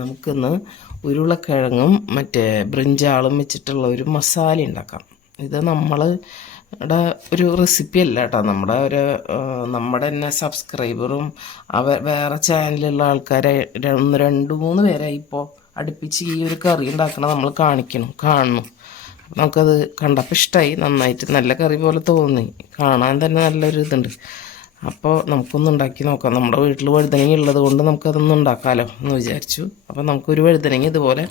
നമുക്കിന്ന് ഉരുളക്കിഴങ്ങും മറ്റേ ബ്രിഞ്ചാളും വെച്ചിട്ടുള്ള ഒരു മസാല ഉണ്ടാക്കാം. ഇത് നമ്മളുടെ ഒരു റെസിപ്പി അല്ല കേട്ടോ, നമ്മുടെ തന്നെ സബ്സ്ക്രൈബറും വേറെ ചാനലിലുള്ള ആൾക്കാരെ 2-3 പേരായി ഇപ്പോൾ അടുപ്പിച്ച് ഈ ഒരു കറി ഉണ്ടാക്കണം നമ്മൾ കാണുന്നു. നമുക്കത് കണ്ടപ്പോൾ ഇഷ്ടമായി, നന്നായിട്ട് നല്ല കറി പോലെ തോന്നി, കാണാൻ തന്നെ നല്ലൊരു ഇതുണ്ട്. അപ്പോൾ നമുക്കൊന്ന് ഉണ്ടാക്കി നോക്കാം. നമ്മുടെ വീട്ടിൽ വഴുതനങ്ങ ഉള്ളത് കൊണ്ട് നമുക്കതൊന്നും ഉണ്ടാക്കാമല്ലോ എന്ന് വിചാരിച്ചു. അപ്പോൾ നമുക്കൊരു വഴുതനങ്ങ ഇതുപോലെ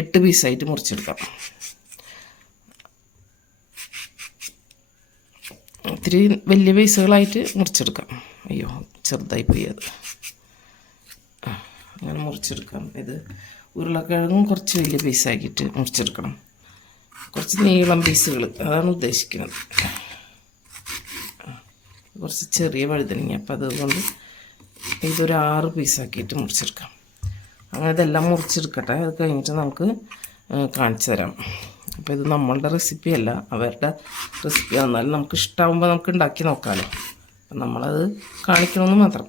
8 പീസായിട്ട് മുറിച്ചെടുക്കാം. ഇത്തിരി വലിയ പീസുകളായിട്ട് മുറിച്ചെടുക്കാം. അയ്യോ, ചെറുതായി പോയി അത്. അങ്ങനെ മുറിച്ചെടുക്കാം. ഇത് ഉരുളക്കിഴങ്ങും കുറച്ച് വലിയ പീസാക്കിയിട്ട് മുറിച്ചെടുക്കണം. കുറച്ച് നീളം പീസുകൾ, അതാണ് ഉദ്ദേശിക്കുന്നത്. കുറച്ച് ചെറിയ വഴുതനങ്ങ, അപ്പോൾ അതുകൊണ്ട് ഇതൊരു 6 പീസാക്കിയിട്ട് മുറിച്ചെടുക്കാം. അങ്ങനെ ഇതെല്ലാം മുറിച്ചെടുക്കട്ടെ. അത് കഴിഞ്ഞിട്ട് നമുക്ക് കാണിച്ചു തരാം. അപ്പോൾ ഇത് നമ്മളുടെ റെസിപ്പി അല്ല, അവരുടെ റെസിപ്പി. എന്നാലും നമുക്ക് ഇഷ്ടമാകുമ്പോൾ നമുക്ക് ഉണ്ടാക്കി നോക്കാമല്ലോ. അപ്പം നമ്മളത് കാണിക്കണമെന്ന് മാത്രം.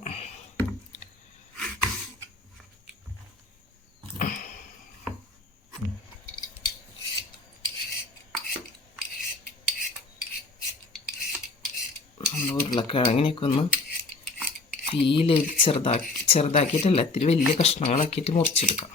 ഉരുളക്കിഴങ്ങിനൊക്കെ ഒന്ന് ചെറുതാക്കിയിട്ടല്ല, ഇത്തിരി വലിയ കഷ്ണങ്ങളാക്കിയിട്ട് മുറിച്ചെടുക്കാം.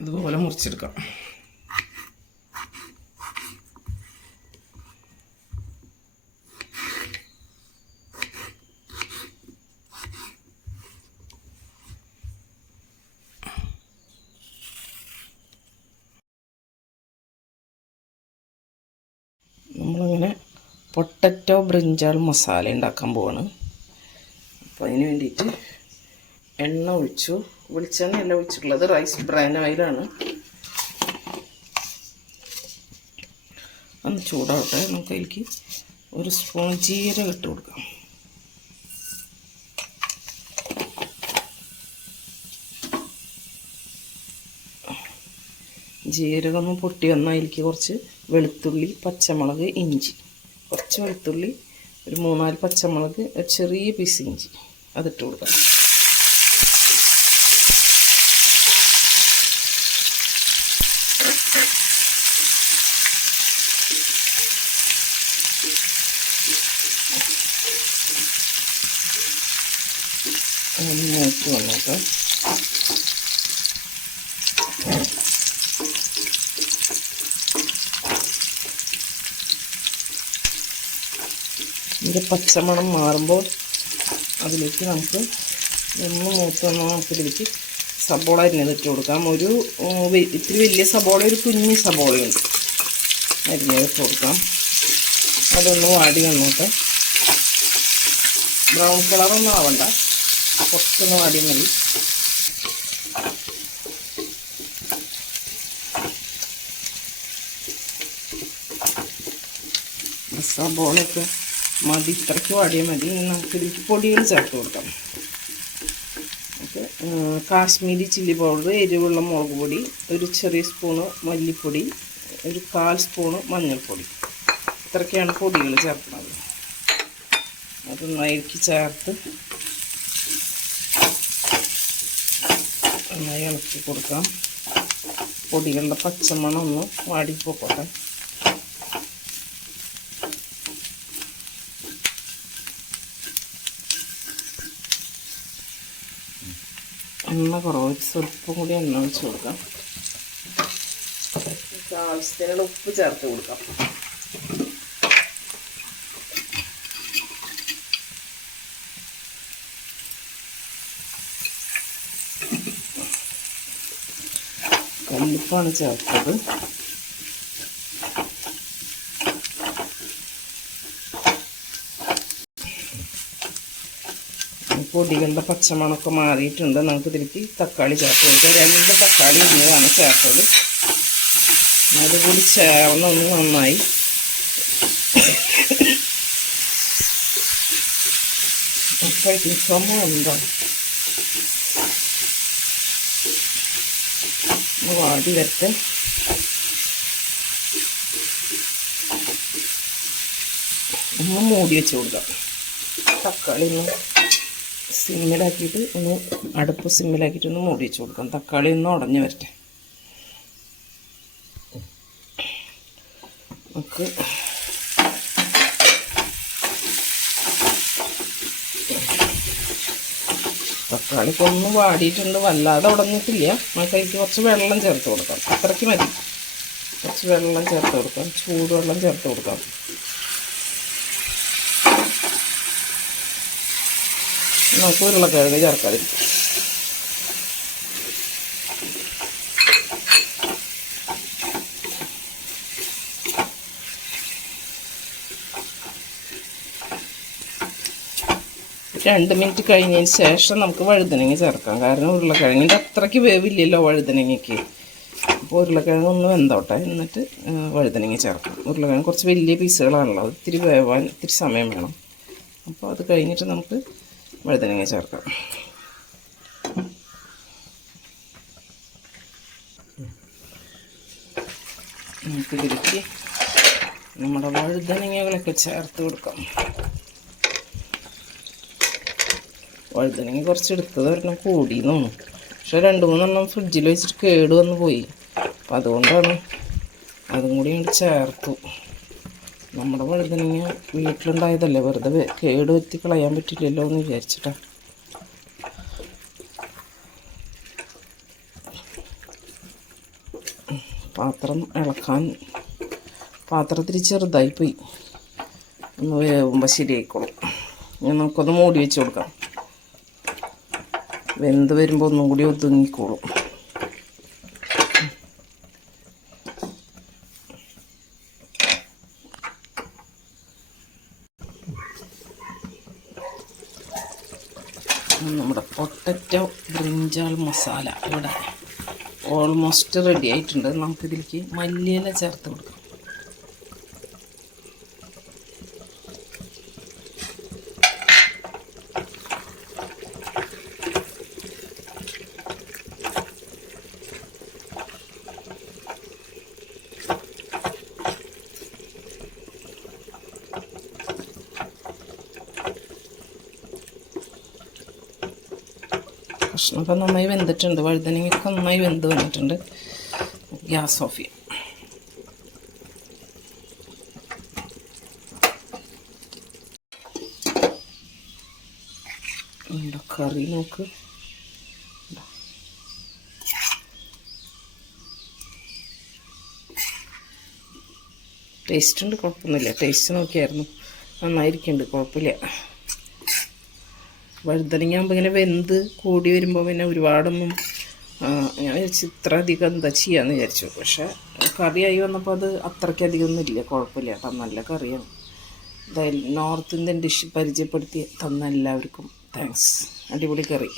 ഇതുപോലെ മുറിച്ചെടുക്കാം. നമ്മളങ്ങനെ പൊട്ടറ്റോ ബ്രിഞ്ചാൾ മസാല ഉണ്ടാക്കാൻ പോവാണ്. അപ്പോൾ അതിന് വേണ്ടിയിട്ട് എണ്ണ ഒഴിച്ചു. വെളിച്ചെണ്ണയല്ല ഒഴിച്ചിട്ടുള്ളത്, റൈസ് ബ്രാൻ ഓയിലാണ്. ഒന്ന് ചൂടാവട്ടെ. നമുക്ക് അതിലേക്ക് 1 സ്പൂൺ ജീരകം ഇട്ട് കൊടുക്കാം. ജീരകം ഒന്ന് പൊട്ടി വന്നാൽ അതിലേക്ക് കുറച്ച് വെളുത്തുള്ളി, പച്ചമുളക്, ഇഞ്ചി, കുറച്ച് വെളുത്തുള്ളി, ഒരു 3-4 പച്ചമുളക്, ഒരു ചെറിയ പീസ് ഇഞ്ചി അതിട്ട് കൊടുക്കാം. മൂത്ത് വന്നിട്ട് ഇതിൻ്റെ പച്ചമണം മാറുമ്പോൾ അതിലേക്ക് നമുക്ക് മൂത്ത് വന്നാൽ നമുക്കിതിലേക്ക് സബോള അരിഞ്ഞതിട്ട് കൊടുക്കാം. ഇത്തിരി വലിയ സബോള, ഒരു കുഞ്ഞു സബോളയുണ്ട്, അരിഞ്ഞതിട്ട് കൊടുക്കാം. അതൊന്ന് വാടി വന്നിട്ട് ബ്രൗൺ കളറൊന്നും ആവണ്ട, കുറച്ചൊന്ന് വാടി മതി. സബോളയൊക്കെ മതി, ഇത്രയ്ക്ക് വാടിയാൽ മതി. നമുക്ക് ഇതിലേക്ക് പൊടികൾ ചേർത്ത് കൊടുക്കാം. കാശ്മീരി ചില്ലി പൗഡർ, എരിവുള്ള മുളക് പൊടി, ഒരു ചെറിയ സ്പൂണ് മല്ലിപ്പൊടി, ഒരു 1/4 സ്പൂണ് മഞ്ഞൾപ്പൊടി, ഇത്രയ്ക്കാണ് പൊടികൾ ചേർക്കുന്നത്. അതൊന്നായിരിക്കും ചേർത്ത് നന്നായി ഇളക്കി കൊടുക്കാം. പൊടികളുടെ പച്ചമണം ഒന്ന് വാടിപ്പോട്ടെ. എണ്ണ കുറവ്, സ്വല്പം കൂടി എണ്ണ ഒഴിച്ച് കൊടുക്കാം. ആവശ്യത്തിനുള്ള ഉപ്പ് ചേർത്ത് കൊടുക്കാം. കല്ലുപ്പാണ് ചേർത്തത്. പൊടികളുടെ പച്ചമണമൊക്കെ മാറിയിട്ടുണ്ട്. നമുക്ക് ഇതിലേക്ക് തക്കാളി ചേർത്ത് കൊടുക്കാം. 2 തക്കാളി ഇന്നതാണ് ചേർത്തത്. അതുകൂടി ചേർന്നൊന്ന് നന്നായി എന്താ വാടി വരട്ടെ. ഒന്ന് മൂടി വെച്ച് കൊടുക്കാം. തക്കാളി ഒന്ന് സിമ്മിലാക്കിയിട്ട് അടുപ്പ് സിമ്മിലാക്കിയിട്ട് ഒന്ന് മൂടി വെച്ച് കൊടുക്കാം. തക്കാളി ഒന്ന് ഉടഞ്ഞ് വരട്ടെ. നമുക്ക് തക്കാളി ഇപ്പോൾ ഒന്ന് വാടിയിട്ടുണ്ട്, വല്ലാതെ ഉടഞ്ഞിട്ടില്ല. നമുക്ക് അതിലേക്ക് കുറച്ച് വെള്ളം ചേർത്ത് കൊടുക്കാം. അത്രയ്ക്ക് മതി. കുറച്ച് വെള്ളം ചേർത്ത് കൊടുക്കാം, ചൂടുവെള്ളം ചേർത്ത് കൊടുക്കാം. നമുക്ക് ഉരുളക്കിഴങ്ങ് ചേർക്കാതിരിക്കും. രണ്ട് മിനിറ്റ് കഴിഞ്ഞതിന് ശേഷം നമുക്ക് വഴുതനങ്ങ ചേർക്കാം. കാരണം ഉരുളക്കിഴങ്ങിൻ്റെ അത്രയ്ക്ക് വേവില്ലല്ലോ വഴുതനങ്ങയ്ക്ക്. അപ്പോൾ ഉരുളക്കിഴങ്ങ് ഒന്ന് വെന്തോട്ടെ, എന്നിട്ട് വഴുതനങ്ങ ചേർക്കാം. ഉരുളക്കിഴങ്ങ് കുറച്ച് വലിയ പീസുകളാണല്ലോ, അത് ഇത്തിരി വേവാൻ ഇത്തിരി സമയം വേണം. അപ്പോൾ അത് കഴിഞ്ഞിട്ട് നമുക്ക് വഴുതനങ്ങ ചേർക്കാം. നമുക്കിതിലേക്ക് നമ്മുടെ വഴുതനങ്ങകളൊക്കെ ചേർത്ത് കൊടുക്കാം. വഴുതനങ്ങ കുറച്ച് എടുത്തത് ഒരെണ്ണം കൂടിയെന്ന് തോന്നുന്നു. പക്ഷെ 2-3 ഫ്രിഡ്ജിൽ വെച്ചിട്ട് കേട് വന്ന് പോയി. അപ്പം അതുകൊണ്ടാണ് അതും കൂടി കൊണ്ട് ചേർത്തു. നമ്മുടെ വഴുതനങ്ങ വീട്ടിലുണ്ടായതല്ലേ, വെറുതെ കേട് വെത്തി കളയാൻ പറ്റില്ലല്ലോ എന്ന് വിചാരിച്ചിട്ടാ. പാത്രം ഇളക്കാൻ പാത്രത്തിൽ ചെറുതായിപ്പോയി. ഒന്ന് വേവുമ്പോൾ ശരിയായിക്കോളും. ഞാൻ നമുക്കൊന്ന് മൂടി വെച്ച് കൊടുക്കാം. വെന്ത് വരുമ്പോൾ ഒന്നും കൂടി ഒതുങ്ങിക്കോളും. നമ്മുടെ പൊട്ടറ്റോ ബ്രിഞ്ചാൾ മസാല ഇവിടെ ഓൾമോസ്റ്റ് റെഡി ആയിട്ടുണ്ട്. നമുക്കിതിലേക്ക് മല്ലിയില ചേർത്ത് കൊടുക്കാം. കഷ്ണമൊക്കെ നന്നായി വെന്തിട്ടുണ്ട്. വഴുതനങ്ങയൊക്കെ നന്നായി വെന്ത് വന്നിട്ടുണ്ട്. ഗ്യാസ് ഓഫ് ചെയ്യാം. കറി നോക്ക്. ടേസ്റ്റ് ഉണ്ട്, കുഴപ്പമൊന്നുമില്ല. ടേസ്റ്റ് നോക്കിയായിരുന്നു, നന്നായിരിക്കുന്നുണ്ട്, കുഴപ്പമില്ല. വഴുതനങ്ങ ആകുമ്പോൾ ഇങ്ങനെ വെന്ത് കൂടി വരുമ്പോൾ പിന്നെ ഒരുപാടൊന്നും ഞാൻ വിചാരിച്ചു ഇത്ര അധികം എന്താ ചെയ്യാമെന്ന് വിചാരിച്ചു. പക്ഷേ കറിയായി വന്നപ്പോൾ അത് അത്രയ്ക്കധികം ഒന്നും ഇല്ല, കുഴപ്പമില്ല. അപ്പം നല്ല കറിയാണ്. എന്തായാലും നോർത്ത് ഇന്ത്യൻ ഡിഷ് പരിചയപ്പെടുത്തി തന്ന എല്ലാവർക്കും താങ്ക്സ്. അടിപൊളി കറി.